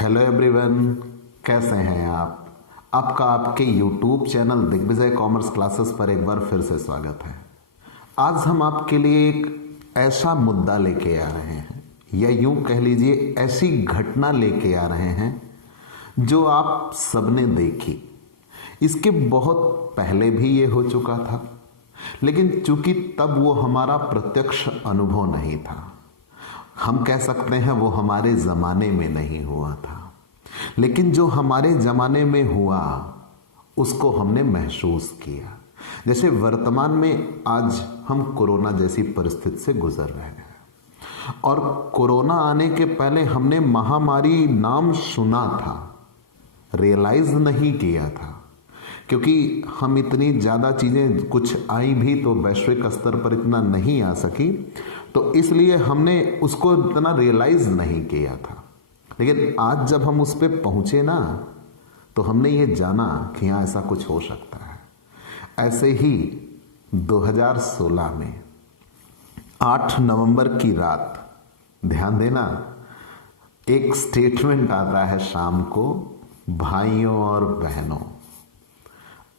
Hello everyone, कैसे हैं आप। आपका आपके YouTube channel Digvijay commerce classes पर एक बार फिर से स्वागत है। आज हम आपके लिए एक ऐसा मुद्दा लेके आ रहे हैं, या यूं कह लीजिए ऐसी घटना लेके आ रहे हैं जो आप सबने देखी। इसके बहुत पहले भी ये हो चुका था, लेकिन चूंकि तब वो हमारा प्रत्यक्ष अनुभव नहीं था, हम कह सकते हैं वो हमारे ज़माने में नहीं हुआ था, लेकिन जो हमारे ज़माने में हुआ उसको हमने महसूस किया। जैसे वर्तमान में आज हम कोरोना जैसी परिस्थिति से गुजर रहे हैं, और कोरोना आने के पहले हमने महामारी नाम सुना था, रियलाइज नहीं किया था, क्योंकि हम इतनी ज़्यादा चीज़ें कुछ आई भी तो वैश्विक स्तर पर इतना नहीं आ सकी, तो इसलिए हमने उसको इतना रियलाइज नहीं किया था। लेकिन आज जब हम उस पर पहुँचे ना, तो हमने ये जाना कि हाँ ऐसा कुछ हो सकता है। ऐसे ही 2016 में 8 नवंबर की रात, ध्यान देना, एक स्टेटमेंट आता है शाम को, भाइयों और बहनों,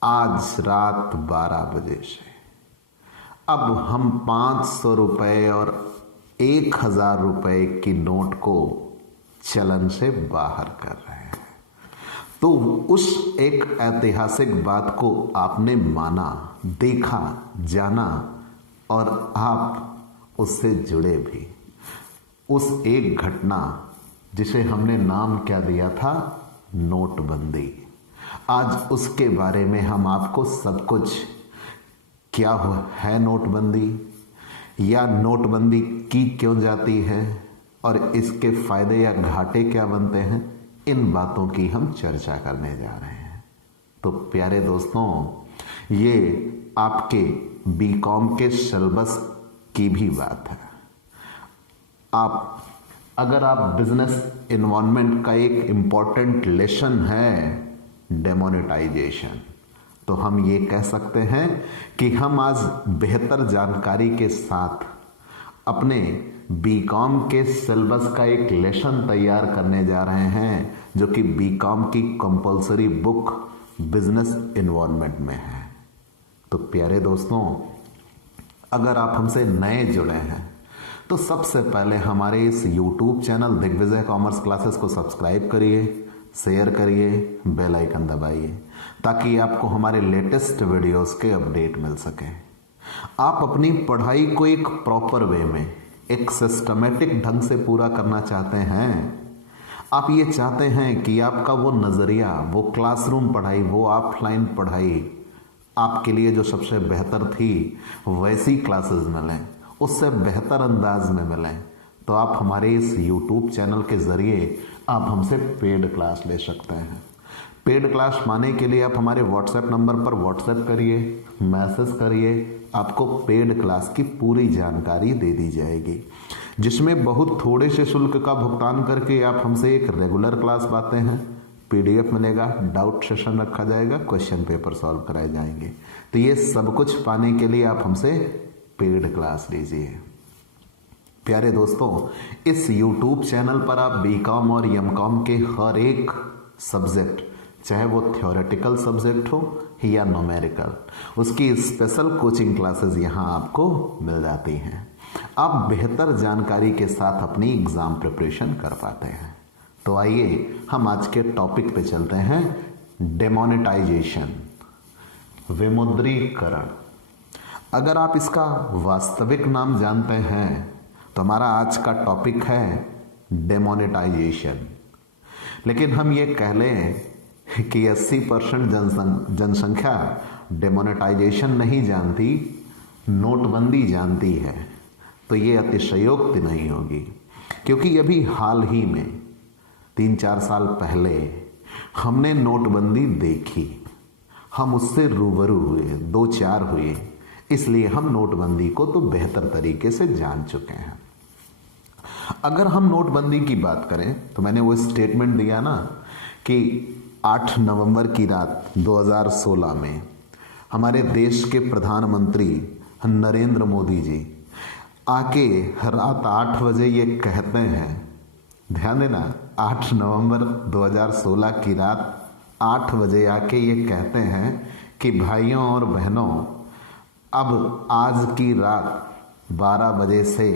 आज रात 12 बजे से अब हम 500 रुपये और 1000 रुपये की नोट को चलन से बाहर कर रहे हैं। तो उस एक ऐतिहासिक बात को आपने माना, देखा, जाना, और आप उससे जुड़े भी। उस एक घटना जिसे हमने नाम क्या दिया था, नोटबंदी। आज उसके बारे में हम आपको सब कुछ, क्या है नोटबंदी, या नोटबंदी की क्यों जाती है, और इसके फायदे या घाटे क्या बनते हैं, इन बातों की हम चर्चा करने जा रहे हैं। तो प्यारे दोस्तों, ये आपके बीकॉम के सिलेबस की भी बात है। अगर आप बिजनेस एनवायरनमेंट का एक इम्पॉर्टेंट लेसन है डेमोनेटाइजेशन, तो हम ये कह सकते हैं कि हम आज बेहतर जानकारी के साथ अपने बीकॉम के सिलेबस का एक लेसन तैयार करने जा रहे हैं, जो कि बीकॉम की कंपलसरी बुक बिजनेस एनवायरनमेंट में है। तो प्यारे दोस्तों, अगर आप हमसे नए जुड़े हैं तो सबसे पहले हमारे इस YouTube channel Digvijay commerce classes को सब्सक्राइब करिए, शेयर करिए, बेल आइकन दबाइए, ताकि आपको हमारे लेटेस्ट वीडियोस के अपडेट मिल सके। आप अपनी पढ़ाई को एक प्रॉपर वे में, एक सिस्टमेटिक ढंग से पूरा करना चाहते हैं। आप ये चाहते हैं कि आपका वो नज़रिया, वो क्लासरूम पढ़ाई, वो ऑफलाइन पढ़ाई आपके लिए जो सबसे बेहतर थी वैसी क्लासेस मिलें, उससे बेहतर अंदाज में मिलें, तो आप हमारे इस यूट्यूब चैनल के ज़रिए आप हमसे पेड क्लास ले सकते हैं। पेड क्लास पाने के लिए आप हमारे व्हाट्सएप नंबर पर व्हाट्सएप करिए, मैसेज करिए, आपको पेड क्लास की पूरी जानकारी दे दी जाएगी, जिसमें बहुत थोड़े से शुल्क का भुगतान करके आप हमसे एक रेगुलर क्लास पाते हैं। पीडीएफ मिलेगा, डाउट सेशन रखा जाएगा, क्वेश्चन पेपर सॉल्व कराए जाएंगे। तो ये सब कुछ पाने के लिए आप हमसे पेड क्लास लीजिए। प्यारे दोस्तों, इस YouTube चैनल पर आप बीकॉम और एमकॉम के हर एक सब्जेक्ट, चाहे वो थ्योरेटिकल सब्जेक्ट हो या न्यूमेरिकल, उसकी स्पेशल कोचिंग क्लासेस यहाँ आपको मिल जाती हैं। आप बेहतर जानकारी के साथ अपनी एग्ज़ाम प्रिपरेशन कर पाते हैं। तो आइए हम आज के टॉपिक पे चलते हैं, डेमोनेटाइजेशन, विमुद्रीकरण। अगर आप इसका वास्तविक नाम जानते हैं तो हमारा आज का टॉपिक है डेमोनेटाइजेशन। लेकिन हम ये कह लें कि 80% जनसंख्या डेमोनेटाइजेशन नहीं जानती, नोटबंदी जानती है, तो ये अतिशयोक्ति नहीं होगी, क्योंकि अभी हाल ही में 3-4 साल पहले हमने नोटबंदी देखी, हम उससे रूबरू हुए, 2-4 हुए, इसलिए हम नोटबंदी को तो बेहतर तरीके से जान चुके हैं। अगर हम नोटबंदी की बात करें तो मैंने वो स्टेटमेंट दिया ना कि 8 नवंबर की रात 2016 में हमारे देश के प्रधानमंत्री नरेंद्र मोदी जी आके रात 8 बजे ये कहते हैं ध्यान देना, 8 नवंबर 2016 की रात 8 बजे आके ये कहते हैं कि भाइयों और बहनों, अब आज की रात 12 बजे से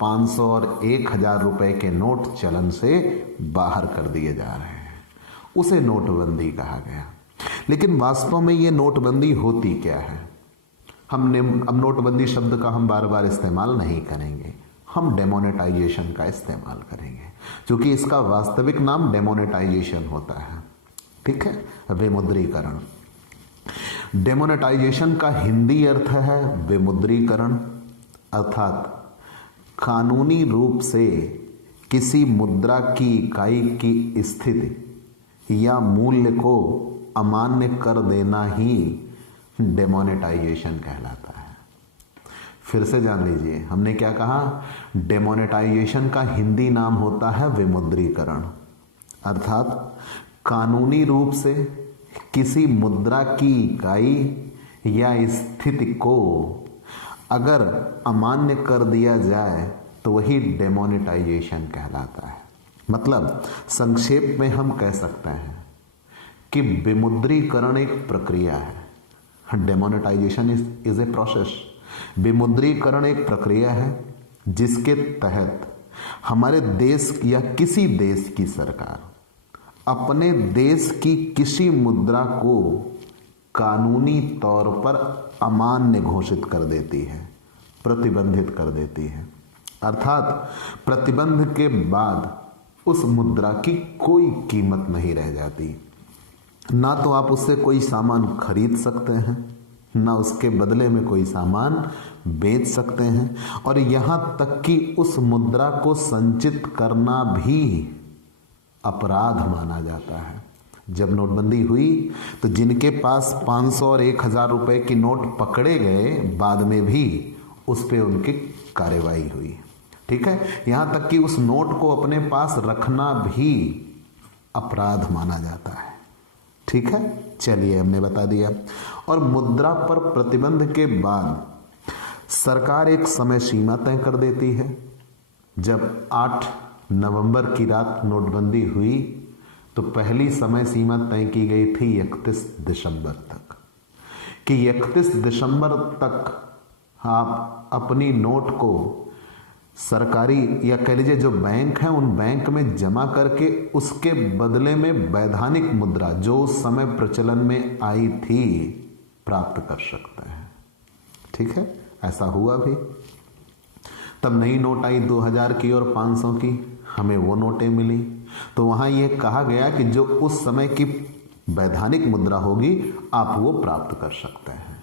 500 और 1000 रुपए के नोट चलन से बाहर कर दिए जा रहे हैं। उसे नोटबंदी कहा गया। लेकिन वास्तव में ये नोटबंदी होती क्या है? हमने अब नोटबंदी शब्द का हम बार बार इस्तेमाल नहीं करेंगे, हम डेमोनेटाइजेशन का इस्तेमाल करेंगे, क्योंकि इसका वास्तविक नाम डेमोनेटाइजेशन होता है। ठीक है, विमुद्रीकरण। डेमोनेटाइजेशन का हिंदी अर्थ है विमुद्रीकरण, अर्थात कानूनी रूप से किसी मुद्रा की इकाई की स्थिति या मूल्य को अमान्य कर देना ही डेमोनेटाइजेशन कहलाता है। फिर से जान लीजिए, हमने क्या कहा? डेमोनेटाइजेशन का हिंदी नाम होता है विमुद्रीकरण, अर्थात कानूनी रूप से किसी मुद्रा की इकाई या स्थिति को अगर अमान्य कर दिया जाए तो वही डेमोनेटाइजेशन कहलाता है। मतलब संक्षेप में हम कह सकते हैं कि विमुद्रीकरण एक प्रक्रिया है। डेमोनेटाइजेशन इज ए प्रोसेस। विमुद्रीकरण एक प्रक्रिया है जिसके तहत हमारे देश या किसी देश की सरकार अपने देश की किसी मुद्रा को कानूनी तौर पर अमान्य घोषित कर देती है, प्रतिबंधित कर देती है। अर्थात प्रतिबंध के बाद उस मुद्रा की कोई कीमत नहीं रह जाती। ना तो आप उससे कोई सामान खरीद सकते हैं, ना उसके बदले में कोई सामान बेच सकते हैं, और यहाँ तक कि उस मुद्रा को संचित करना भी अपराध माना जाता है। जब नोटबंदी हुई तो जिनके पास 500 और 1000 रुपए की नोट पकड़े गए, बाद में भी उस पर उनकी कार्रवाई हुई। ठीक है, यहाँ तक कि उस नोट को अपने पास रखना भी अपराध माना जाता है। ठीक है, चलिए हमने बता दिया। और मुद्रा पर प्रतिबंध के बाद सरकार एक समय सीमा तय कर देती है। जब 8 नवंबर की रात नोटबंदी हुई तो पहली समय सीमा तय की गई थी 31 दिसंबर तक, कि 31 दिसंबर तक आप अपनी नोट को सरकारी या कह लीजिए जो बैंक है उन बैंक में जमा करके उसके बदले में वैधानिक मुद्रा जो उस समय प्रचलन में आई थी प्राप्त कर सकते हैं। ठीक है, ऐसा हुआ भी। तब नई नोट आई 2000 की और 500 की, हमें वो नोटें मिली। तो वहां यह कहा गया कि जो उस समय की वैधानिक मुद्रा होगी आप वो प्राप्त कर सकते हैं।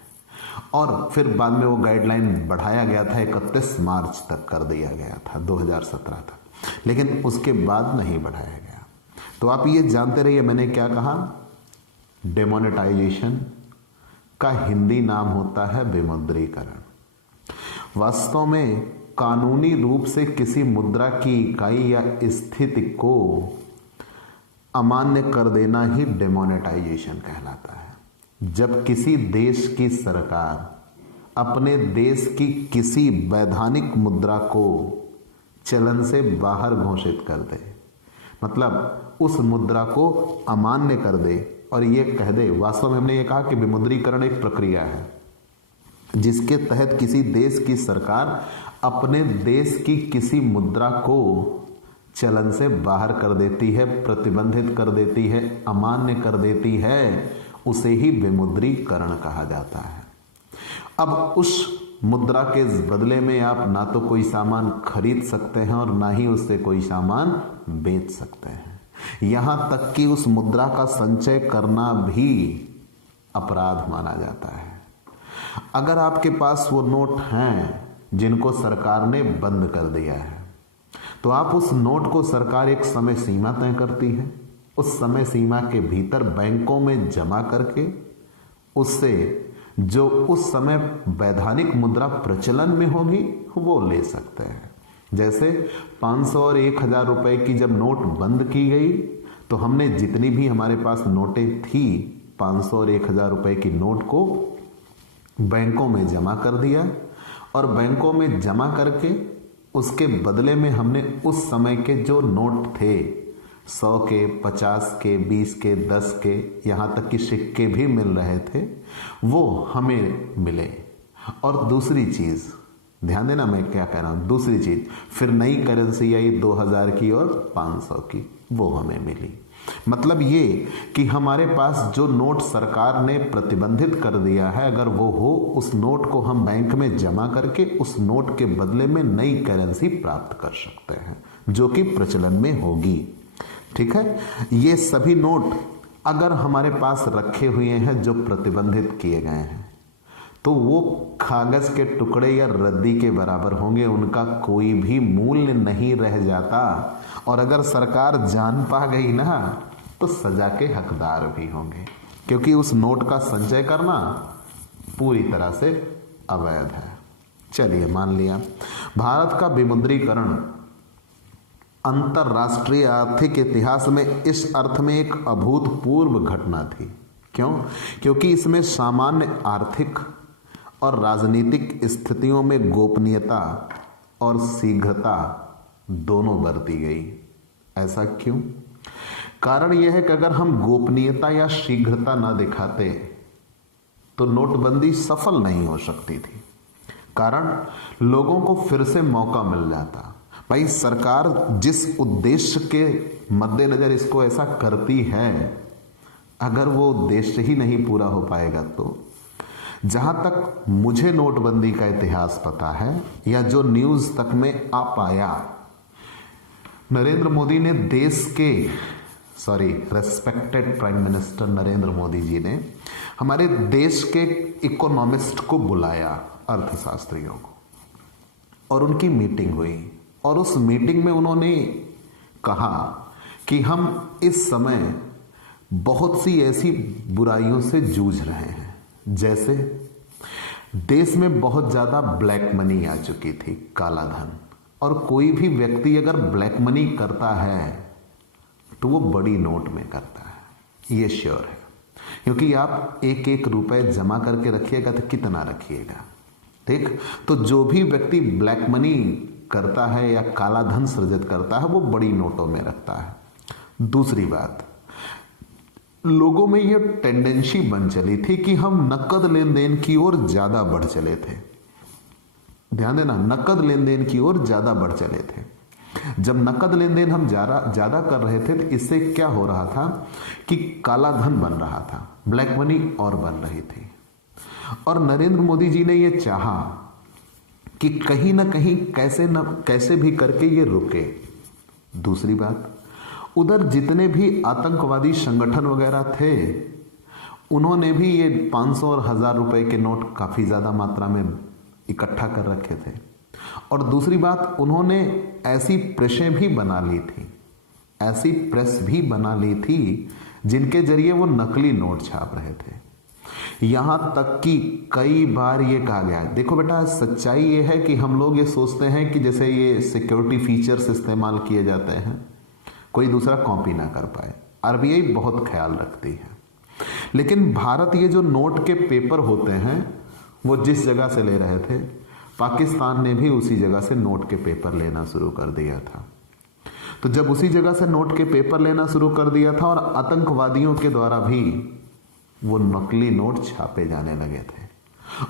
और फिर बाद में वो गाइडलाइन बढ़ाया गया था, 31 मार्च तक कर दिया गया था 2017 तक, लेकिन उसके बाद नहीं बढ़ाया गया। तो आप ये जानते रहिए मैंने क्या कहा, डेमोनेटाइजेशन का हिंदी नाम होता है विमुद्रीकरण। वास्तव में कानूनी रूप से किसी मुद्रा की इकाई या स्थिति को अमान्य कर देना ही डेमोनेटाइजेशन कहलाता है। जब किसी देश की सरकार अपने देश की किसी वैधानिक मुद्रा को चलन से बाहर घोषित कर दे, मतलब उस मुद्रा को अमान्य कर दे और ये कह दे, वास्तव में हमने ये कहा कि विमुद्रीकरण एक प्रक्रिया है जिसके तहत किसी देश की सरकार अपने देश की किसी मुद्रा को चलन से बाहर कर देती है, प्रतिबंधित कर देती है, अमान्य कर देती है, उसे ही विमुद्रीकरण कहा जाता है। अब उस मुद्रा के बदले में आप ना तो कोई सामान खरीद सकते हैं और ना ही उससे कोई सामान बेच सकते हैं। यहां तक कि उस मुद्रा का संचय करना भी अपराध माना जाता है। अगर आपके पास वो नोट हैं जिनको सरकार ने बंद कर दिया है तो आप उस नोट को, सरकार एक समय सीमा तय करती है, उस समय सीमा के भीतर बैंकों में जमा करके उससे जो उस समय वैधानिक मुद्रा प्रचलन में होगी वो ले सकते हैं। जैसे 500 और 1000 रुपए की जब नोट बंद की गई तो हमने जितनी भी हमारे पास नोटें थी 500 और 1000 रुपए की नोट को बैंकों में जमा कर दिया और बैंकों में जमा करके उसके बदले में हमने उस समय के जो नोट थे 100 के, 50 के, 20 के, 10 के, यहाँ तक कि सिक्के भी मिल रहे थे, वो हमें मिले। और दूसरी चीज़ ध्यान देना, मैं क्या कह रहा हूँ, दूसरी चीज़ फिर नई करेंसी आई 2000 की और 500 की, वो हमें मिली। मतलब ये कि हमारे पास जो नोट सरकार ने प्रतिबंधित कर दिया है, अगर वो हो, उस नोट को हम बैंक में जमा करके उस नोट के बदले में नई करेंसी प्राप्त कर सकते हैं, जो कि प्रचलन में होगी। ठीक है, ये सभी नोट अगर हमारे पास रखे हुए हैं जो प्रतिबंधित किए गए हैं, तो वो कागज के टुकड़े या रद्दी के बराबर होंगे, उनका कोई भी मूल्य नहीं रह जाता। और अगर सरकार जान पा गई ना, तो सजा के हकदार भी होंगे, क्योंकि उस नोट का संचय करना पूरी तरह से अवैध है। चलिए मान लिया, भारत का विमुद्रीकरण अंतरराष्ट्रीय आर्थिक इतिहास में इस अर्थ में एक अभूतपूर्व घटना थी। क्यों? क्योंकि इसमें सामान्य आर्थिक और राजनीतिक स्थितियों में गोपनीयता और शीघ्रता दोनों बरती गई। ऐसा क्यों? कारण यह है कि अगर हम गोपनीयता या शीघ्रता ना दिखाते तो नोटबंदी सफल नहीं हो सकती थी। कारण लोगों को फिर से मौका मिल जाता। भाई, सरकार जिस उद्देश्य के मद्देनजर इसको ऐसा करती है, अगर वो उद्देश्य ही नहीं पूरा हो पाएगा तो जहां तक मुझे नोटबंदी का इतिहास पता है या जो न्यूज तक में आ पाया, नरेंद्र मोदी ने respected prime minister Narendra Modi ji ने हमारे देश के इकोनॉमिस्ट को बुलाया, अर्थशास्त्रियों को, और उनकी मीटिंग हुई। और उस मीटिंग में उन्होंने कहा कि हम इस समय बहुत सी ऐसी बुराइयों से जूझ रहे हैं, जैसे देश में बहुत ज्यादा ब्लैक मनी आ चुकी थी, काला धन। और कोई भी व्यक्ति अगर ब्लैक मनी करता है तो वो बड़ी नोट में करता है, ये श्योर है। क्योंकि आप एक एक रुपए जमा करके रखिएगा तो कितना रखिएगा, ठीक? तो जो भी व्यक्ति ब्लैक मनी करता है या काला धन सृजित करता है, वो बड़ी नोटों में रखता है। दूसरी बात, लोगों में यह टेंडेंसी बन चली थी कि हम नकद लेन देन की ओर ज्यादा बढ़ चले थे। ध्यान देना, नकद लेन देन की ओर ज्यादा बढ़ चले थे। जब नकद लेन देन हम ज्यादा कर रहे थे, तो इससे क्या हो रहा था कि काला धन बन रहा था, ब्लैक मनी और बन रही थी। और नरेंद्र मोदी जी ने यह चाहा कि कहीं ना कहीं कैसे भी करके ये रुके। दूसरी बात, उधर जितने भी आतंकवादी संगठन वगैरह थे, उन्होंने भी ये 500 और 1000 रुपए के नोट काफी ज्यादा मात्रा में इकट्ठा कर रखे थे। और दूसरी बात, उन्होंने ऐसी प्रेसें भी बना ली थी, ऐसी प्रेस भी बना ली थी जिनके जरिए वो नकली नोट छाप रहे थे। यहां तक कि कई बार ये कहा गया है, देखो बेटा, सच्चाई ये है कि हम लोग ये सोचते हैं कि जैसे ये सिक्योरिटी फीचर्स इस्तेमाल किए जाते हैं, कोई दूसरा कॉपी ना कर पाए। आरबीआई बहुत ख्याल रखती है। लेकिन भारत ये जो नोट के पेपर होते हैं, वो जिस जगह से ले रहे थे, पाकिस्तान ने भी उसी जगह से नोट के पेपर लेना शुरू कर दिया था। तो जब उसी जगह से नोट के पेपर लेना शुरू कर दिया था, और आतंकवादियों के द्वारा भी वो नकली नोट छापे जाने लगे थे,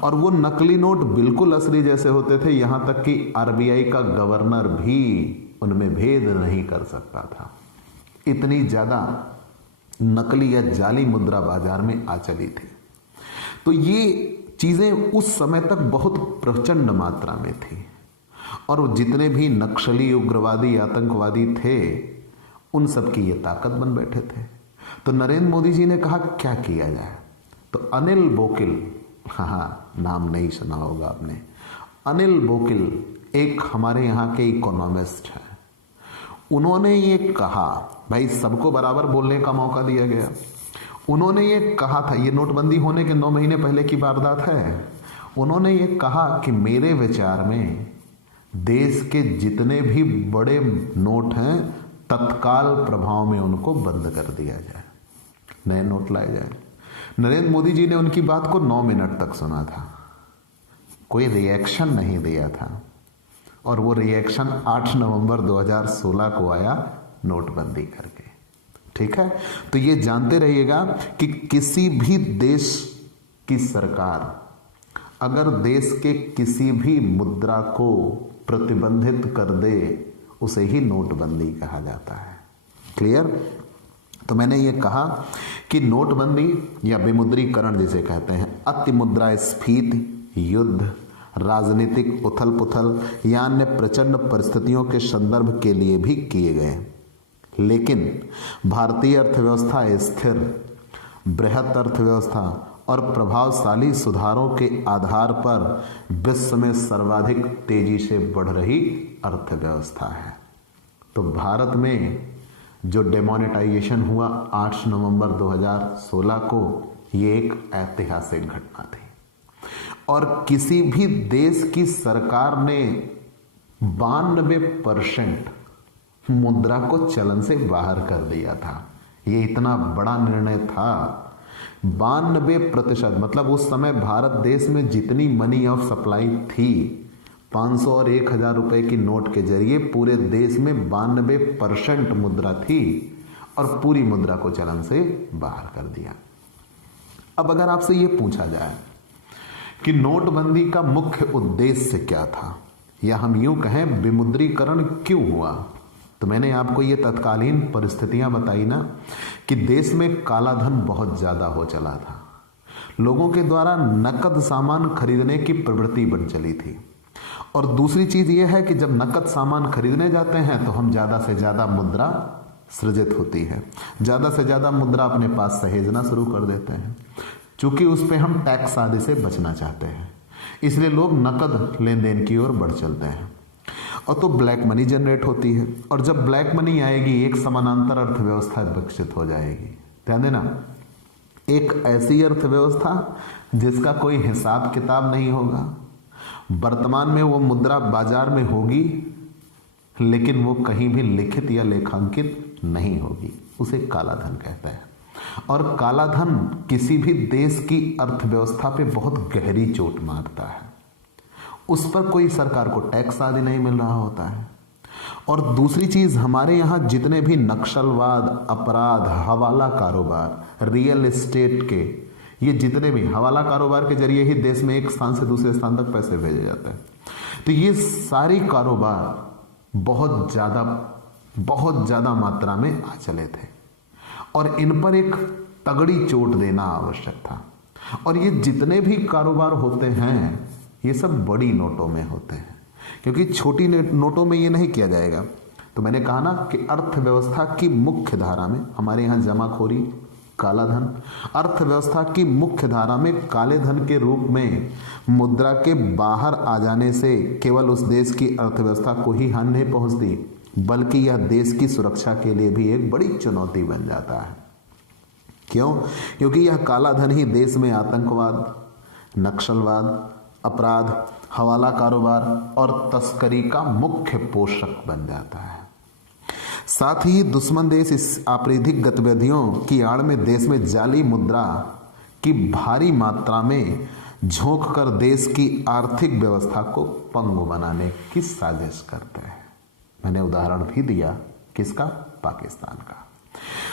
और वो नकली नोट बिल्कुल असली जैसे होते थे, यहां तक कि आरबीआई का गवर्नर भी उनमें भेद नहीं कर सकता था। इतनी ज्यादा नकली या जाली मुद्रा बाजार में आ चली थी। तो ये चीजें उस समय तक बहुत प्रचंड मात्रा में थी, और जितने भी नक्सली, उग्रवादी, आतंकवादी थे, उन सब की ये ताकत बन बैठे थे। तो नरेंद्र मोदी जी ने कहा क्या किया जाए। तो अनिल बोकिल, हाँ, नाम नहीं सुना होगा आपने, अनिल बोकिल एक हमारे यहाँ के इकोनॉमिस्ट हैं। उन्होंने ये कहा, भाई सबको बराबर बोलने का मौका दिया गया। उन्होंने ये कहा था, ये नोटबंदी होने के 9 महीने पहले की वारदात है। उन्होंने ये कहा कि मेरे विचार में देश के जितने भी बड़े नोट हैं, तत्काल प्रभाव में उनको बंद कर दिया जाए, नए नोट लाए जाए। नरेंद्र मोदी जी ने उनकी बात को 9 मिनट तक सुना था, कोई रिएक्शन नहीं दिया था। और वो रिएक्शन 8 नवंबर 2016 को आया नोटबंदी करके। ठीक है, तो ये जानते रहिएगा कि किसी भी देश की सरकार अगर देश के किसी भी मुद्रा को प्रतिबंधित कर दे उसे ही नोटबंदी कहा जाता है। क्लियर? तो मैंने ये कहा कि नोटबंदी या विमुद्रीकरण जिसे कहते हैं, अति मुद्रास्फीति, युद्ध, राजनीतिक उथल पुथल या अन्य प्रचंड परिस्थितियों के संदर्भ के लिए भी किए गए, लेकिन भारतीय अर्थव्यवस्था स्थिर, बृहत अर्थव्यवस्था और प्रभावशाली सुधारों के आधार पर विश्व में सर्वाधिक तेजी से बढ़ रही अर्थव्यवस्था है। तो भारत में जो डिमोनेटाइजेशन हुआ 8 नवंबर 2016 को, ये एक ऐतिहासिक घटना थी और किसी भी देश की सरकार ने 92% मुद्रा को चलन से बाहर कर दिया था। ये इतना बड़ा निर्णय था। 92%, मतलब उस समय भारत देश में जितनी मनी ऑफ सप्लाई थी 500 और 1000 रुपए की नोट के जरिए पूरे देश में 92% मुद्रा थी और पूरी मुद्रा को चलन से बाहर कर दिया। अब अगर आपसे यह पूछा जाए कि नोटबंदी का मुख्य उद्देश्य क्या था, या हम यूं कहें विमुद्रीकरण क्यों हुआ, तो मैंने आपको ये तत्कालीन परिस्थितियां बताई ना कि देश में काला धन बहुत ज्यादा हो चला था। लोगों के द्वारा नकद सामान खरीदने की प्रवृत्ति बढ़ चली थी। और दूसरी चीज यह है कि जब नकद सामान खरीदने जाते हैं तो हम ज्यादा से ज्यादा मुद्रा सृजित होती है, ज्यादा से ज्यादा मुद्रा अपने पास सहेजना शुरू कर देते हैं, चूंकि उस पर हम टैक्स आदि से बचना चाहते हैं, इसलिए लोग नकद लेन देन की ओर बढ़ चलते हैं। और तो ब्लैक मनी जनरेट होती है, और जब ब्लैक मनी आएगी एक समानांतर अर्थव्यवस्था विकसित हो जाएगी। ध्यान देना, एक ऐसी अर्थव्यवस्था जिसका कोई हिसाब किताब नहीं होगा। वर्तमान में वो मुद्रा बाजार में होगी लेकिन वो कहीं भी लिखित या लेखांकित नहीं होगी, उसे काला धन कहते हैं। और काला धन किसी भी देश की अर्थव्यवस्था पे बहुत गहरी चोट मारता है। उस पर कोई सरकार को टैक्स आदि नहीं मिल रहा होता है। और दूसरी चीज, हमारे यहां जितने भी नक्सलवाद, अपराध, हवाला कारोबार, रियल एस्टेट के, ये जितने भी हवाला कारोबार के जरिए ही देश में एक स्थान से दूसरे स्थान तक पैसे भेजे जाते हैं। तो ये सारी कारोबार बहुत ज्यादा मात्रा में आ चले थे और इन पर एक तगड़ी चोट देना आवश्यक था। और ये जितने भी कारोबार होते हैं ये सब बड़ी नोटों में होते हैं, क्योंकि छोटी नोटों में ये नहीं किया जाएगा। तो मैंने कहा ना कि अर्थव्यवस्था की मुख्य धारा में हमारे यहाँ जमाखोरी, काला धन, अर्थव्यवस्था की मुख्य धारा में काले धन के रूप में मुद्रा के बाहर आ जाने से केवल उस देश की अर्थव्यवस्था को ही हानि नहीं पहुंचती बल्कि यह देश की सुरक्षा के लिए भी एक बड़ी चुनौती बन जाता है। क्यों? क्योंकि यह काला धन ही देश में आतंकवाद, नक्सलवाद, अपराध, हवाला कारोबार और तस्करी का मुख्य पोषक बन जाता है। साथ ही दुश्मन देश इस आपराधिक गतिविधियों की आड़ में देश में जाली मुद्रा की भारी मात्रा में झोंक कर देश की आर्थिक व्यवस्था को पंगु बनाने की साजिश करते हैं। मैंने उदाहरण भी दिया, किसका? पाकिस्तान का।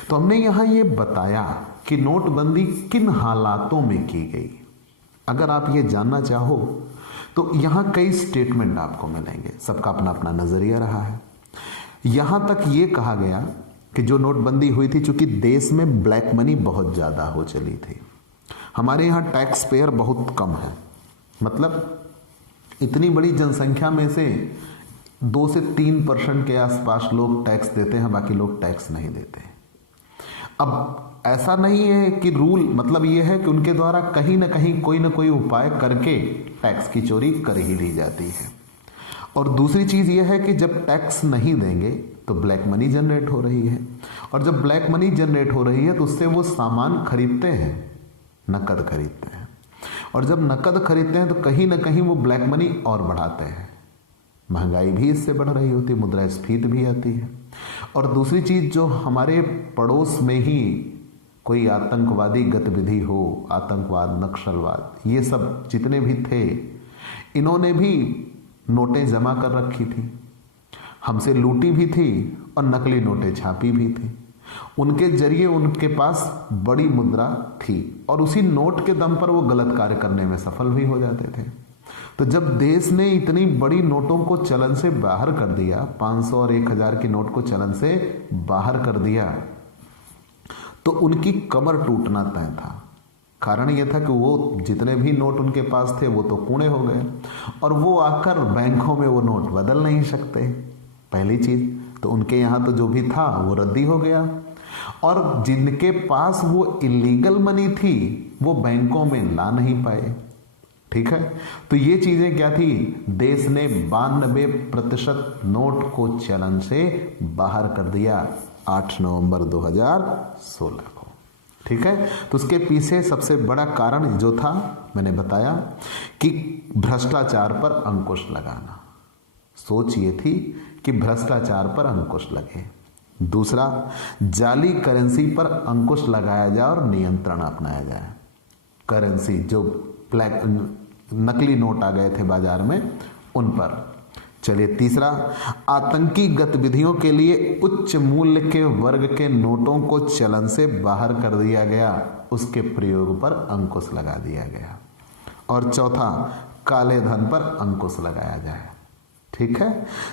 तो हमने यहां ये बताया कि नोटबंदी किन हालातों में की गई। अगर आप ये जानना चाहो तो यहां कई स्टेटमेंट आपको मिलेंगे, सबका अपना अपना नजरिया रहा है। यहां तक ये कहा गया कि जो नोटबंदी हुई थी, चूंकि देश में ब्लैक मनी बहुत ज्यादा हो चली थी, हमारे यहां टैक्स पेयर बहुत कम है, मतलब इतनी बड़ी जनसंख्या में से 2 से 3% के आसपास लोग टैक्स देते हैं, बाकी लोग टैक्स नहीं देते। अब ऐसा नहीं है कि रूल, मतलब ये है कि उनके द्वारा कहीं ना कहीं कोई ना कोई उपाय करके टैक्स की चोरी कर ही ली जाती है। और दूसरी चीज ये है कि जब टैक्स नहीं देंगे तो ब्लैक मनी जनरेट हो रही है, और जब ब्लैक मनी जनरेट हो रही है तो उससे वो सामान खरीदते हैं, नकद खरीदते हैं, और जब नकद खरीदते हैं तो कहीं ना कहीं वो ब्लैक मनी और बढ़ाते हैं। महंगाई भी इससे बढ़ रही होती है, मुद्रास्फीति भी आती है। और दूसरी चीज, जो हमारे पड़ोस में ही कोई आतंकवादी गतिविधि हो, आतंकवाद, नक्सलवाद, ये सब जितने भी थे, इन्होंने भी नोटें जमा कर रखी थी, हमसे लूटी भी थी और नकली नोटें छापी भी थी। उनके जरिए उनके पास बड़ी मुद्रा थी और उसी नोट के दम पर वो गलत कार्य करने में सफल भी हो जाते थे। तो जब देश ने इतनी बड़ी नोटों को चलन से बाहर कर दिया, 500 और 1000 की नोट को चलन से बाहर कर दिया, तो उनकी कमर टूटना तय था। कारण यह था कि वो जितने भी नोट उनके पास थे वो तो कूड़े हो गए और वो आकर बैंकों में वो नोट बदल नहीं सकते। पहली चीज तो उनके यहाँ तो जो भी था वो रद्दी हो गया और जिनके पास वो इलीगल मनी थी वो बैंकों में ला नहीं पाए। ठीक है, तो ये चीजें क्या थी, देश ने 92% नोट को चलन से बाहर कर दिया 8 नवंबर 2016 को। ठीक है, तो उसके पीछे सबसे बड़ा कारण जो था मैंने बताया कि भ्रष्टाचार पर अंकुश लगाना। सोच ये थी कि भ्रष्टाचार पर अंकुश लगे। दूसरा, जाली करेंसी पर अंकुश लगाया जाए और नियंत्रण अपनाया जाए। करेंसी जो ब्लैक नकली नोट आ गए थे बाजार में उन पर। चलिए तीसरा, आतंकी गतिविधियों के लिए उच्च मूल्य के वर्ग के नोटों को चलन से बाहर कर दिया गया, उसके प्रयोग पर अंकुश लगा दिया गया। और चौथा, काले धन पर अंकुश लगाया जाए। ठीक है,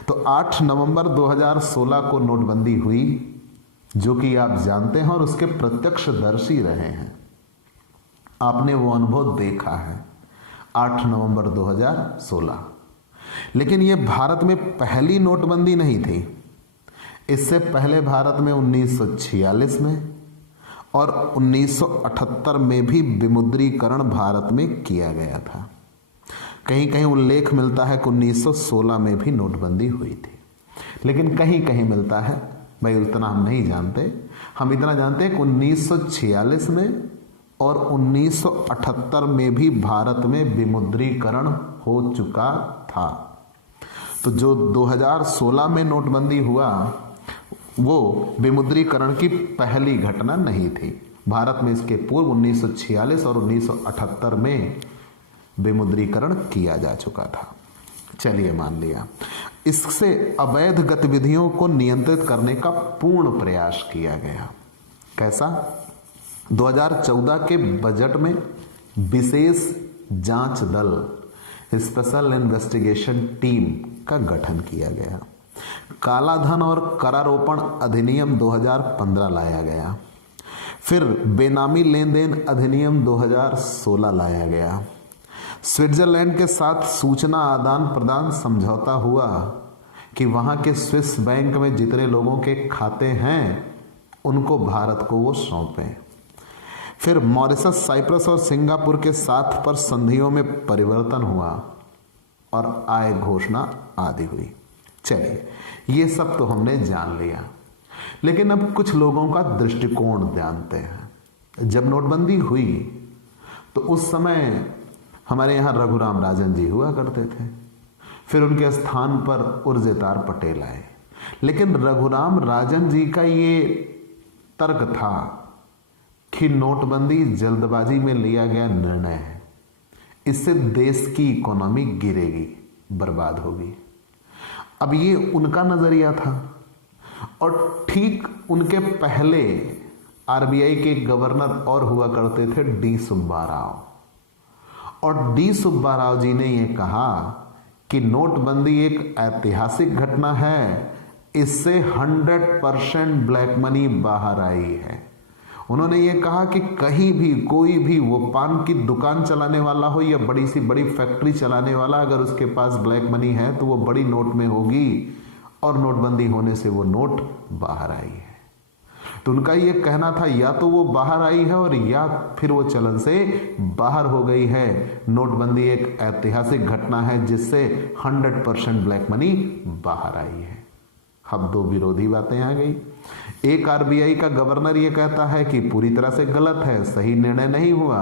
तो 8 नवंबर 2016 को नोटबंदी हुई, जो कि आप जानते हैं और उसके प्रत्यक्षदर्शी रहे हैं। आपने वो अनुभव देखा है 8 नवंबर 2016। लेकिन यह भारत में पहली नोटबंदी नहीं थी। इससे पहले भारत में 1946 में और 1978 में भी विमुद्रीकरण भारत में किया गया था। कहीं कहीं उल्लेख मिलता है कि 1916 में भी नोटबंदी हुई थी, लेकिन कहीं कहीं मिलता है, भाई उतना हम नहीं जानते। हम इतना जानते हैं कि 1946 में और 1978 में भी भारत में विमुद्रीकरण हो चुका था। तो जो 2016 में नोटबंदी हुआ वो विमुद्रीकरण की पहली घटना नहीं थी। भारत में इसके पूर्व 1946 और 1978 में विमुद्रीकरण किया जा चुका था। चलिए मान लिया। इससे अवैध गतिविधियों को नियंत्रित करने का पूर्ण प्रयास किया गया। कैसा? 2014 के बजट में विशेष जांच दल, स्पेशल इन्वेस्टिगेशन टीम का गठन किया गया। काला धन और करारोपण अधिनियम 2015 लाया गया। फिर बेनामी लेन देन अधिनियम 2016 लाया गया। स्विट्जरलैंड के साथ सूचना आदान प्रदान समझौता हुआ कि वहां के स्विस बैंक में जितने लोगों के खाते हैं उनको भारत को वो सौंपें। फिर मॉरिशस, साइप्रस और सिंगापुर के साथ पर संधियों में परिवर्तन हुआ और आय घोषणा आदि हुई। चलिए, ये सब तो हमने जान लिया, लेकिन अब कुछ लोगों का दृष्टिकोण जानते हैं। जब नोटबंदी हुई तो उस समय हमारे यहाँ रघुराम राजन जी हुआ करते थे, फिर उनके स्थान पर उर्जेतार पटेल आए। लेकिन रघुराम राजन जी का ये तर्क था कि नोटबंदी जल्दबाजी में लिया गया निर्णय है, इससे देश की इकोनॉमी गिरेगी, बर्बाद होगी। अब ये उनका नजरिया था और ठीक उनके पहले आरबीआई के गवर्नर और हुआ करते थे डी सुब्बा राव, और डी सुब्बा राव जी ने यह कहा कि नोटबंदी एक ऐतिहासिक घटना है, इससे 100% ब्लैक मनी बाहर आई है। उन्होंने ये कहा कि कहीं भी कोई भी वो पान की दुकान चलाने वाला हो या बड़ी सी बड़ी फैक्ट्री चलाने वाला, अगर उसके पास ब्लैक मनी है तो वो बड़ी नोट में होगी, और नोटबंदी होने से वो नोट बाहर आई है। तो उनका ये कहना था या तो वो बाहर आई है और या फिर वो चलन से बाहर हो गई है। नोटबंदी एक ऐतिहासिक घटना है जिससे 100% ब्लैक मनी बाहर आई है। अब दो विरोधी बातें आ गई। एक आरबीआई का गवर्नर ये कहता है कि पूरी तरह से गलत है, सही निर्णय नहीं हुआ,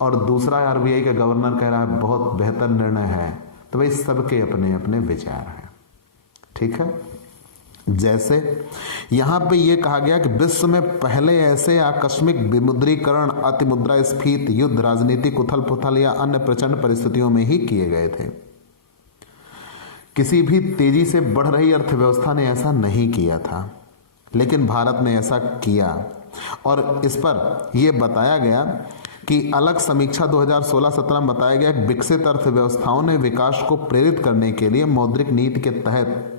और दूसरा आरबीआई का गवर्नर कह रहा है बहुत बेहतर निर्णय है। तो भाई सबके अपने अपने विचार हैं। ठीक है, जैसे यहां पे ये कहा गया कि विश्व में पहले ऐसे आकस्मिक विमुद्रीकरण अतिमुद्रास्फीति, युद्ध, राजनीतिक उथल पुथल या अन्य प्रचंड परिस्थितियों में ही किए गए थे। किसी भी तेजी से बढ़ रही अर्थव्यवस्था ने ऐसा नहीं किया था, लेकिन भारत ने ऐसा किया। और इस पर यह बताया गया कि अलग समीक्षा 2016-17 में बताया गया कि विकसित अर्थव्यवस्थाओं ने विकास को प्रेरित करने के लिए मौद्रिक नीति के तहत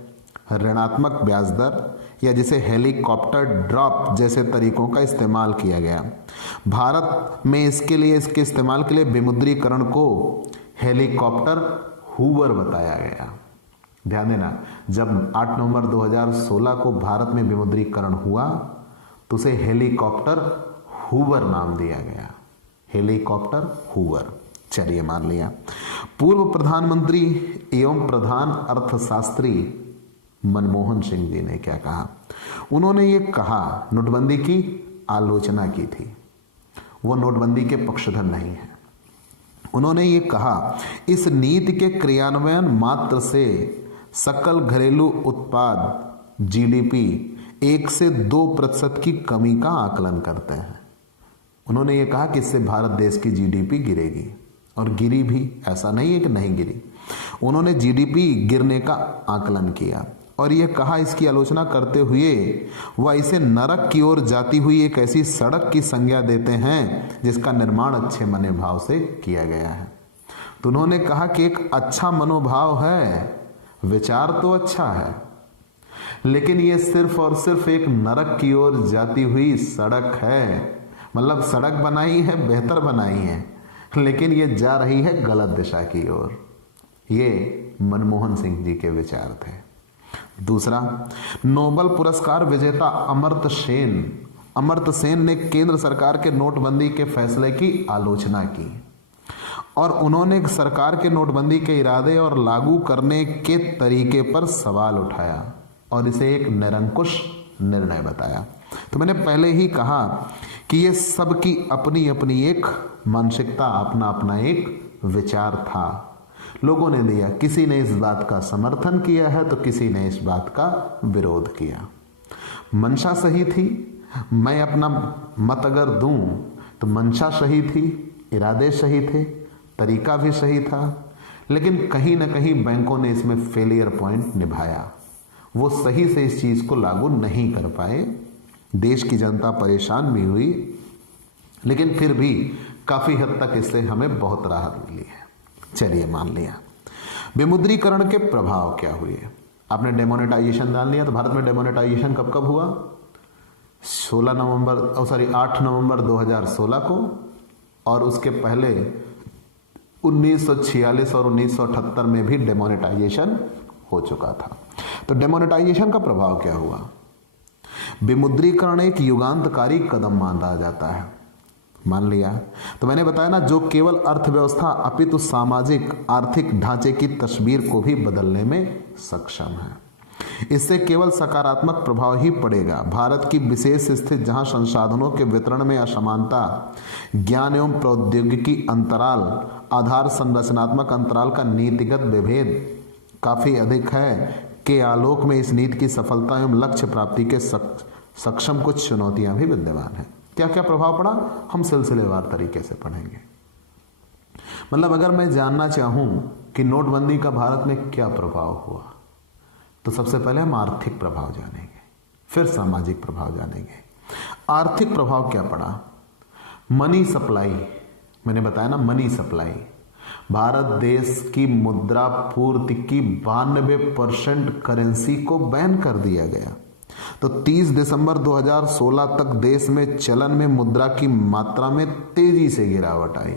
ऋणात्मक ब्याज दर या जिसे हेलीकॉप्टर ड्रॉप जैसे तरीकों का इस्तेमाल किया गया। भारत में इसके इस्तेमाल के लिए विमुद्रीकरण को हेलीकॉप्टर हूवर बताया गया। ध्यान देना, जब 8 नवंबर 2016 को भारत में विमुद्रीकरण हुआ तो उसे हेलीकॉप्टर हूवर नाम दिया गया। हेलीकॉप्टर हूवर, चलिए मान लिया। पूर्व प्रधानमंत्री एवं प्रधान अर्थशास्त्री मनमोहन सिंह जी ने क्या कहा? उन्होंने ये कहा, नोटबंदी की आलोचना की थी, वो नोटबंदी के पक्षधर नहीं है। उन्होंने ये कहा, इस नीति के क्रियान्वयन मात्र से सकल घरेलू उत्पाद जीडीपी 1 से 2% की कमी का आकलन करते हैं। उन्होंने ये कहा कि इससे भारत देश की जीडीपी गिरेगी, और गिरी भी, ऐसा नहीं है कि नहीं गिरी। उन्होंने जीडीपी गिरने का आकलन किया और यह कहा, इसकी आलोचना करते हुए वह इसे नरक की ओर जाती हुई एक ऐसी सड़क की संज्ञा देते हैं जिसका निर्माण अच्छे मनोभाव से किया गया है। तो उन्होंने कहा कि एक अच्छा मनोभाव है, विचार तो अच्छा है, लेकिन यह सिर्फ और सिर्फ एक नरक की ओर जाती हुई सड़क है। मतलब सड़क बनाई है, बेहतर बनाई है, लेकिन ये जा रही है गलत दिशा की ओर। ये मनमोहन सिंह जी के विचार थे। दूसरा, नोबेल पुरस्कार विजेता अमर्त्य सेन ने केंद्र सरकार के नोटबंदी के फैसले की आलोचना की और उन्होंने सरकार के नोटबंदी के इरादे और लागू करने के तरीके पर सवाल उठाया और इसे एक निरंकुश निर्णय बताया। तो मैंने पहले ही कहा कि ये सबकी अपनी अपनी एक मानसिकता, अपना अपना एक विचार था। लोगों ने दिया, किसी ने इस बात का समर्थन किया है तो किसी ने इस बात का विरोध किया। मंशा सही थी, मैं अपना मत अगर दूं तो मंशा सही थी, इरादे सही थे, तरीका भी सही था, लेकिन कहीं ना कहीं बैंकों ने इसमें फेलियर पॉइंट निभाया। वो सही से इस चीज को लागू नहीं कर पाए। देश की जनता परेशान भी हुई, लेकिन फिर भी काफी हद तक इससे हमें बहुत राहत मिली है। चलिए मान लिया। विमुद्रीकरण के प्रभाव क्या हुए? आपने डेमोनेटाइजेशन डाल लिया। तो भारत में डेमोनेटाइजेशन कब कब हुआ? 8 नवंबर 2016 को, और उसके पहले 1946 और 1978 में भी डेमोनेटाइजेशन हो चुका था। तो डेमोनेटाइजेशन का प्रभाव क्या हुआ? विमुद्रीकरण एक युगांतकारी कदम माना जाता है, मान लिया। तो मैंने बताया ना, जो केवल अर्थव्यवस्था अपितु सामाजिक आर्थिक ढांचे की तस्वीर को भी बदलने में सक्षम है। इससे केवल सकारात्मक प्रभाव ही पड़ेगा। भारत की विशेष स्थिति, जहां संसाधनों के वितरण में असमानता, ज्ञान एवं प्रौद्योगिकी अंतराल, आधार संरचनात्मक अंतराल का नीतिगत विभेद काफी अधिक है, के आलोक में इस नीति की सफलता एवं लक्ष्य प्राप्ति के सक्षम कुछ चुनौतियां भी विद्यमान है। क्या क्या प्रभाव पड़ा, हम सिलसिलेवार तरीके से पढ़ेंगे। मतलब अगर मैं जानना चाहूं कि नोटबंदी का भारत में क्या प्रभाव हुआ, तो सबसे पहले हम आर्थिक प्रभाव जानेंगे, फिर सामाजिक प्रभाव जानेंगे। आर्थिक प्रभाव क्या पड़ा? मनी सप्लाई, मैंने बताया ना, मनी सप्लाई। भारत देश की मुद्रा पूर्ति की 92% करेंसी को बैन कर दिया गया। तो 30 दिसंबर 2016 तक देश में चलन में मुद्रा की मात्रा में तेजी से गिरावट आई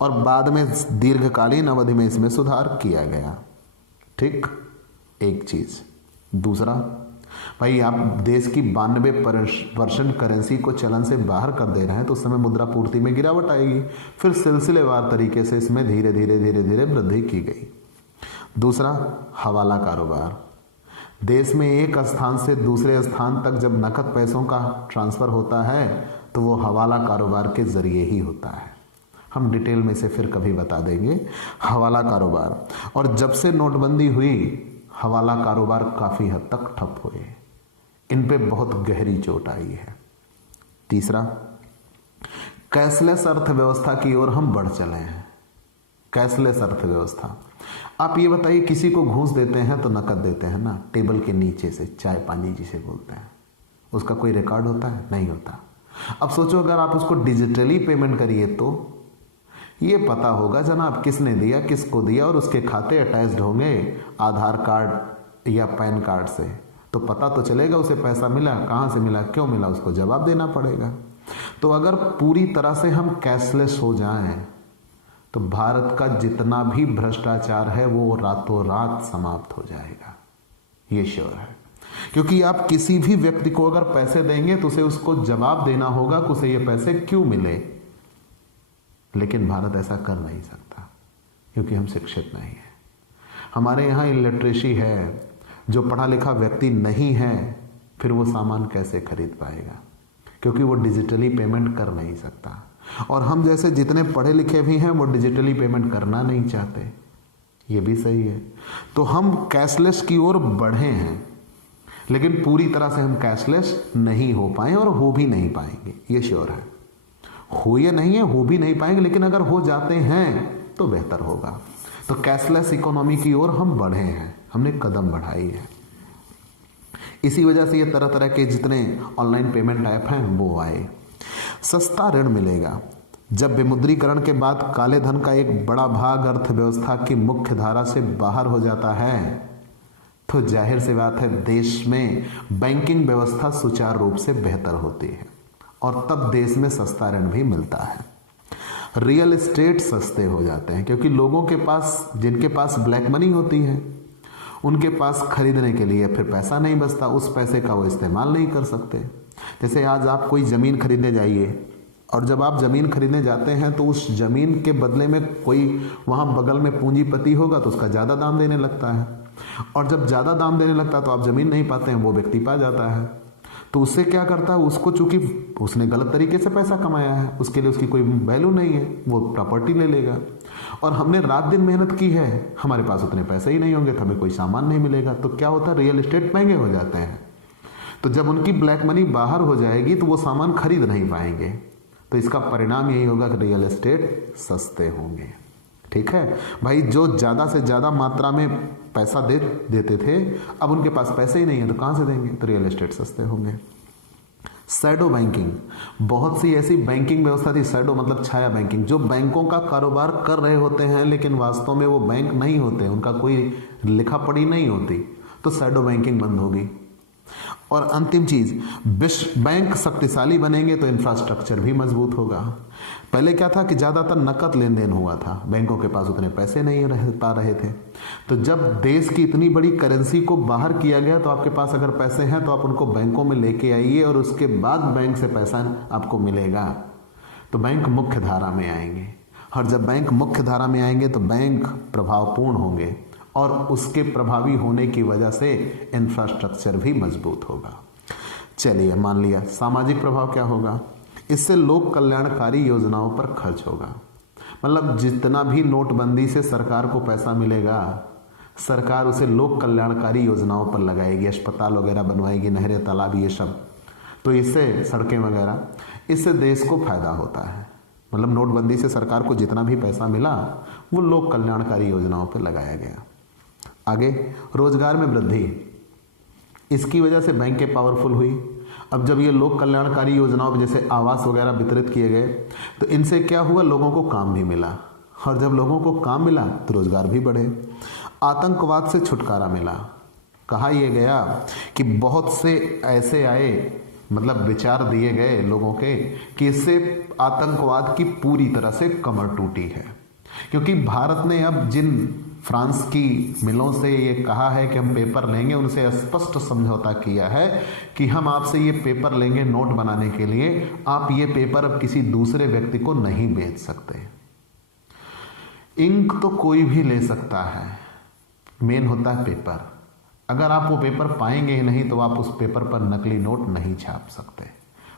और बाद में दीर्घकालीन अवधि में इसमें सुधार किया गया। ठीक, एक चीज। दूसरा, भाई आप देश की 92% करेंसी को चलन से बाहर कर दे रहे हैं तो उस समय मुद्रा पूर्ति में गिरावट आएगी। फिर सिलसिलेवार तरीके से इसमें धीरे धीरे वृद्धि की गई। दूसरा, हवाला कारोबार। देश में एक स्थान से दूसरे स्थान तक जब नकद पैसों का ट्रांसफर होता है तो वो हवाला कारोबार के जरिए ही होता है। हम डिटेल में से फिर कभी बता देंगे। हवाला कारोबार, और जब से नोटबंदी हुई हवाला कारोबार काफी हद तक ठप हुए। इन पे बहुत गहरी चोट आई है। तीसरा, कैशलेस अर्थव्यवस्था की ओर हम बढ़ चले हैं। कैशलेस अर्थव्यवस्था, आप ये बताइए, किसी को घूस देते हैं तो नकद देते हैं ना, टेबल के नीचे से, चाय पानी जिसे बोलते हैं, उसका कोई रिकॉर्ड होता है? नहीं होता। अब सोचो अगर आप उसको डिजिटली पेमेंट करिए तो ये पता होगा जनाब किसने दिया, किसको दिया, और उसके खाते अटैच्ड होंगे आधार कार्ड या पैन कार्ड से, तो पता तो चलेगा उसे पैसा मिला, कहाँ से मिला, क्यों मिला, उसको जवाब देना पड़ेगा। तो अगर पूरी तरह से हम कैशलेस हो जाएं तो भारत का जितना भी भ्रष्टाचार है वो रातों रात समाप्त हो जाएगा, ये श्योर है। क्योंकि आप किसी भी व्यक्ति को अगर पैसे देंगे तो उसे उसको जवाब देना होगा कि उसे ये पैसे क्यों मिले। लेकिन भारत ऐसा कर नहीं सकता क्योंकि हम शिक्षित नहीं है। हमारे यहाँ इलिटरेसी है, जो पढ़ा लिखा व्यक्ति नहीं है फिर वो सामान कैसे खरीद पाएगा, क्योंकि वो डिजिटली पेमेंट कर नहीं सकता। और हम जैसे जितने पढ़े लिखे भी हैं वो डिजिटली पेमेंट करना नहीं चाहते, ये भी सही है। तो हम कैशलेस की ओर बढ़े हैं, लेकिन पूरी तरह से हम कैशलेस नहीं हो पाए और हो भी नहीं पाएंगे, ये श्योर है। हो या नहीं है, हो भी नहीं पाएंगे, लेकिन अगर हो जाते हैं तो बेहतर होगा। तो कैशलेस इकोनॉमी की ओर हम बढ़े हैं, हमने कदम बढ़ाई है। इसी वजह से ये तरह तरह के जितने ऑनलाइन पेमेंट ऐप हैं वो आए। सस्ता ऋण मिलेगा। जब विमुद्रीकरण के बाद काले धन का एक बड़ा भाग अर्थव्यवस्था की मुख्य धारा से बाहर हो जाता है तो जाहिर सी बात है देश में बैंकिंग व्यवस्था सुचारू रूप से बेहतर होती है और तब देश में सस्ता ऋण भी मिलता है। रियल एस्टेट सस्ते हो जाते हैं क्योंकि लोगों के पास, जिनके पास ब्लैक मनी होती है, उनके पास खरीदने के लिए फिर पैसा नहीं बचता, उस पैसे का वो इस्तेमाल नहीं कर सकते। जैसे आज आप कोई ज़मीन खरीदने जाइए और जब आप ज़मीन खरीदने जाते हैं तो उस ज़मीन के बदले में कोई वहाँ बगल में पूंजीपति होगा तो उसका ज़्यादा दाम देने लगता है, और जब ज़्यादा दाम देने लगता है तो आप ज़मीन नहीं पाते हैं, वो व्यक्ति पा जाता है। तो उससे क्या करता है, उसको चूंकि उसने गलत तरीके से पैसा कमाया है, उसके लिए उसकी कोई वैल्यू नहीं है, वो प्रॉपर्टी ले लेगा। और हमने रात दिन मेहनत की है, हमारे पास उतने पैसे ही नहीं होंगे तो हमें कोई सामान नहीं मिलेगा। तो क्या होता है, रियल एस्टेट महंगे हो जाते हैं। तो जब उनकी ब्लैक मनी बाहर हो जाएगी तो वो सामान खरीद नहीं पाएंगे। तो इसका परिणाम यही होगा कि रियल एस्टेट सस्ते होंगे। ठीक है भाई, जो ज़्यादा से ज़्यादा मात्रा में पैसा देते थे अब उनके पास पैसे ही नहीं है तो कहाँ से देंगे, तो रियल एस्टेट सस्ते होंगे। शैडो बैंकिंग, बहुत सी ऐसी बैंकिंग व्यवस्था थी, शैडो मतलब छाया बैंकिंग, जो बैंकों का कारोबार कर रहे होते हैं लेकिन वास्तव में वो बैंक नहीं होते, उनका कोई लिखा पढ़ी नहीं होती, तो शैडो बैंकिंग बंद होगी। और अंतिम चीज, विश्व बैंक शक्तिशाली बनेंगे तो इंफ्रास्ट्रक्चर भी मजबूत होगा। पहले क्या था कि ज्यादातर नकद लेन देन हुआ था, बैंकों के पास उतने पैसे नहीं रह पा रहे थे। तो जब देश की इतनी बड़ी करेंसी को बाहर किया गया तो आपके पास अगर पैसे हैं तो आप उनको बैंकों में लेके आइए और उसके बाद बैंक से पैसा आपको मिलेगा, तो बैंक मुख्य धारा में आएंगे। और जब बैंक मुख्य धारा में आएंगे तो बैंक प्रभावपूर्ण होंगे और उसके प्रभावी होने की वजह से इंफ्रास्ट्रक्चर भी मजबूत होगा। चलिए मान लिया, सामाजिक प्रभाव क्या होगा, इससे लोक कल्याणकारी योजनाओं पर खर्च होगा। मतलब जितना भी नोटबंदी से सरकार को पैसा मिलेगा, सरकार उसे लोक कल्याणकारी योजनाओं पर लगाएगी, अस्पताल वगैरह बनवाएगी, नहरें, तालाब, ये सब। तो इससे सड़कें वगैरह, इससे देश को फायदा होता है। मतलब नोटबंदी से सरकार को जितना भी पैसा मिला वो लोक कल्याणकारी योजनाओं पर लगाया गया। आगे, रोजगार में वृद्धि, इसकी वजह से बैंकें पावरफुल हुई। अब जब ये लोक कल्याणकारी योजनाओं पर जैसे आवास वगैरह वितरित किए गए तो इनसे क्या हुआ, लोगों को काम भी मिला, और जब लोगों को काम मिला तो रोजगार भी बढ़े। आतंकवाद से छुटकारा मिला। कहा यह गया कि बहुत से ऐसे आए, मतलब विचार दिए गए लोगों के कि इससे आतंकवाद की पूरी तरह से कमर टूटी है, क्योंकि भारत ने अब जिन फ्रांस की मिलों से ये कहा है कि हम पेपर लेंगे, उनसे स्पष्ट समझौता किया है कि हम आपसे ये पेपर लेंगे नोट बनाने के लिए, आप ये पेपर अब किसी दूसरे व्यक्ति को नहीं बेच सकते। इंक तो कोई भी ले सकता है, मेन होता है पेपर। अगर आप वो पेपर पाएंगे ही नहीं तो आप उस पेपर पर नकली नोट नहीं छाप सकते।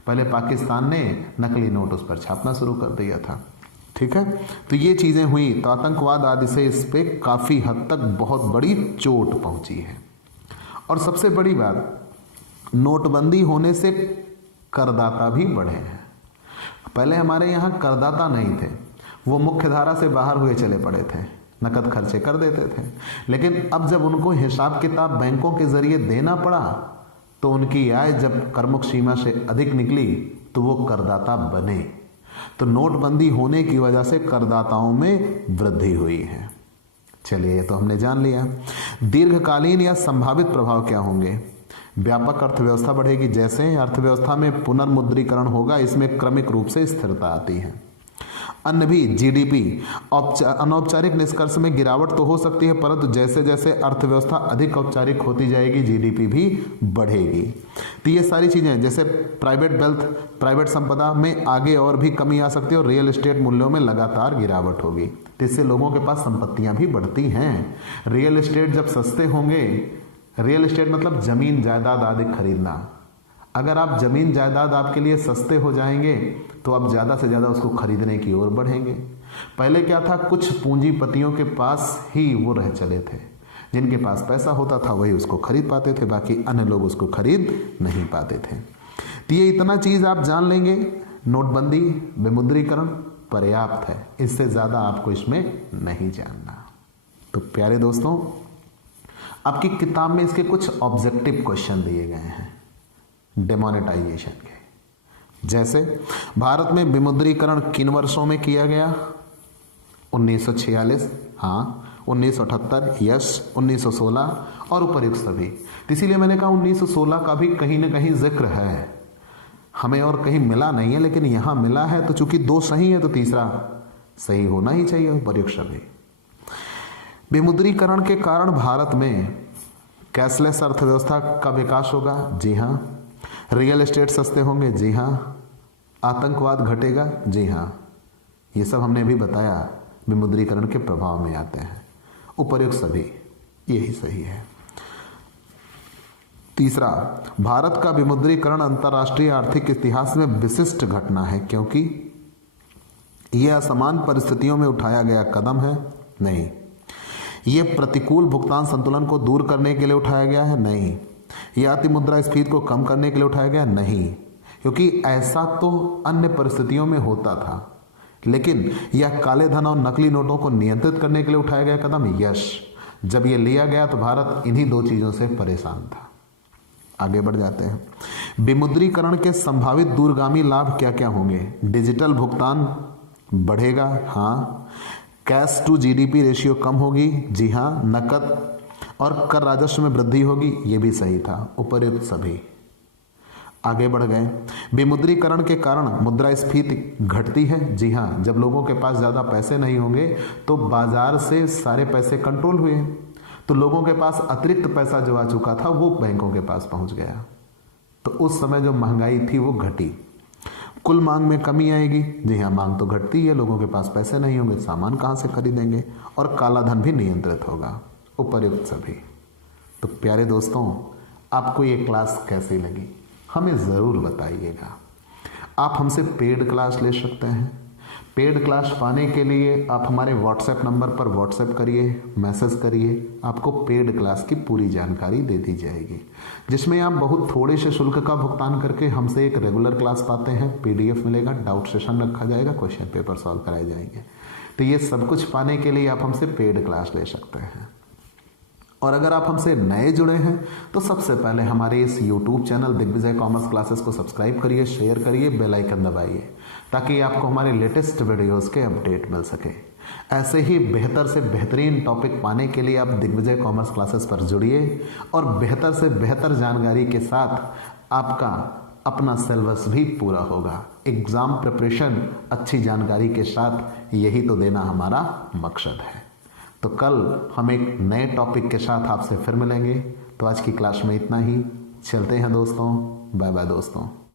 पहले पाकिस्तान ने नकली नोट उस पर छापना शुरू कर दिया था। ठीक है, तो ये चीज़ें हुई तो आतंकवाद आदि से इस पे काफ़ी हद तक बहुत बड़ी चोट पहुंची है। और सबसे बड़ी बात, नोटबंदी होने से करदाता भी बढ़े हैं। पहले हमारे यहाँ करदाता नहीं थे, वो मुख्य धारा से बाहर हुए चले पड़े थे, नकद खर्चे कर देते थे। लेकिन अब जब उनको हिसाब किताब बैंकों के जरिए देना पड़ा तो उनकी आय जब करमुक्त सीमा से अधिक निकली तो वो करदाता बने। तो नोटबंदी होने की वजह से करदाताओं में वृद्धि हुई है। चलिए, ये तो हमने जान लिया। दीर्घकालीन या संभावित प्रभाव क्या होंगे? व्यापक अर्थव्यवस्था बढ़ेगी। जैसे अर्थव्यवस्था में पुनर्मुद्रीकरण होगा, इसमें क्रमिक रूप से स्थिरता आती है। अन्य भी जीडीपी अनौपचारिक निष्कर्ष में गिरावट तो हो सकती है, परंतु जैसे जैसे अर्थव्यवस्था अधिक औपचारिक होती जाएगी जीडीपी भी बढ़ेगी। तो ये सारी चीजें, जैसे प्राइवेट वेल्थ, प्राइवेट संपदा में आगे और भी कमी आ सकती है और रियल एस्टेट मूल्यों में लगातार गिरावट होगी। तो इससे लोगों के पास संपत्तियां भी बढ़ती हैं। रियल एस्टेट जब सस्ते होंगे, रियल एस्टेट मतलब जमीन जायदाद आदि खरीदना, अगर आप जमीन जायदाद आपके लिए सस्ते हो जाएंगे तो आप ज़्यादा से ज़्यादा उसको खरीदने की ओर बढ़ेंगे। पहले क्या था, कुछ पूंजीपतियों के पास ही वो रह चले थे, जिनके पास पैसा होता था वही उसको खरीद पाते थे, बाकी अन्य लोग उसको खरीद नहीं पाते थे। तो ये इतना चीज़ आप जान लेंगे, नोटबंदी, विमुद्रीकरण पर्याप्त है, इससे ज़्यादा आपको इसमें नहीं जानना। तो प्यारे दोस्तों, आपकी किताब में इसके कुछ ऑब्जेक्टिव क्वेश्चन दिए गए हैं डिमोनेटाइजेशन के। जैसे भारत में विमुद्रीकरण किन वर्षों में किया गया? 1946, हाँ, 1978, यस, 1916 और उपर्युक्त सभी। इसीलिए मैंने कहा 1916 का भी कहीं ना कहीं जिक्र है, हमें और कहीं मिला नहीं है, लेकिन यहां मिला है। तो चूंकि दो सही है तो तीसरा सही होना ही चाहिए, उपर्युक्त सभी। विमुद्रीकरण के कारण भारत में कैशलेस अर्थव्यवस्था का विकास होगा, जी हाँ। रियल एस्टेट सस्ते होंगे, जी हाँ। आतंकवाद घटेगा, जी हाँ। ये सब हमने भी बताया विमुद्रीकरण के प्रभाव में आते हैं। उपर्युक्त सभी यही सही है। तीसरा, भारत का विमुद्रीकरण अंतर्राष्ट्रीय आर्थिक इतिहास में विशिष्ट घटना है क्योंकि यह असमान परिस्थितियों में उठाया गया कदम है, नहीं। यह प्रतिकूल भुगतान संतुलन को दूर करने के लिए उठाया गया है, नहीं। यह अति मुद्रास्फीति को कम करने के लिए उठाया गया, नहीं, क्योंकि ऐसा तो अन्य परिस्थितियों में होता था। लेकिन यह काले धन और नकली नोटों को नियंत्रित करने के लिए उठाया गया कदम, यश। जब यह लिया गया तो भारत इन्हीं दो चीजों से परेशान था। आगे बढ़ जाते हैं। विमुद्रीकरण के संभावित दूरगामी लाभ क्या क्या होंगे? डिजिटल भुगतान बढ़ेगा, हाँ। कैश टू जीडीपी रेशियो कम होगी, जी हाँ। नकद और कर राजस्व में वृद्धि होगी, ये भी सही था, उपर्युक्त सभी। आगे बढ़ गए। विमुद्रीकरण के कारण मुद्रास्फीति घटती है, जी हाँ। जब लोगों के पास ज्यादा पैसे नहीं होंगे तो बाजार से सारे पैसे कंट्रोल हुए, तो लोगों के पास अतिरिक्त पैसा जो आ चुका था वो बैंकों के पास पहुंच गया, तो उस समय जो महंगाई थी वो घटी। कुल मांग में कमी आएगी, जी हाँ। मांग तो घटती है, लोगों के पास पैसे नहीं होंगे, सामान कहां से खरीदेंगे, और काला धन भी नियंत्रित होगा, उपर्युक्त सभी। तो प्यारे दोस्तों, आपको ये क्लास कैसी लगी हमें ज़रूर बताइएगा। आप हमसे पेड क्लास ले सकते हैं। पेड क्लास पाने के लिए आप हमारे व्हाट्सएप नंबर पर व्हाट्सएप करिए, मैसेज करिए, आपको पेड क्लास की पूरी जानकारी दे दी जाएगी, जिसमें आप बहुत थोड़े से शुल्क का भुगतान करके हमसे एक रेगुलर क्लास पाते हैं। पीडीएफ मिलेगा, डाउट सेशन रखा जाएगा, क्वेश्चन पेपर सॉल्व कराए जाएंगे। तो ये सब कुछ पाने के लिए आप हमसे पेड क्लास ले सकते हैं। और अगर आप हमसे नए जुड़े हैं तो सबसे पहले हमारे इस YouTube channel Digvijay commerce classes को सब्सक्राइब करिए, शेयर करिए, बेल आइकन दबाइए, ताकि आपको हमारे लेटेस्ट वीडियोस के अपडेट मिल सके। ऐसे ही बेहतर से बेहतरीन टॉपिक पाने के लिए आप दिग्विजय कॉमर्स क्लासेस पर जुड़िए और बेहतर से बेहतर जानकारी के साथ आपका अपना सिलेबस भी पूरा होगा। एग्जाम प्रिपरेशन अच्छी जानकारी के साथ, यही तो देना हमारा मकसद है। तो कल हम एक नए टॉपिक के साथ आपसे फिर मिलेंगे। तो आज की क्लास में इतना ही। चलते हैं दोस्तों, बाय बाय दोस्तों।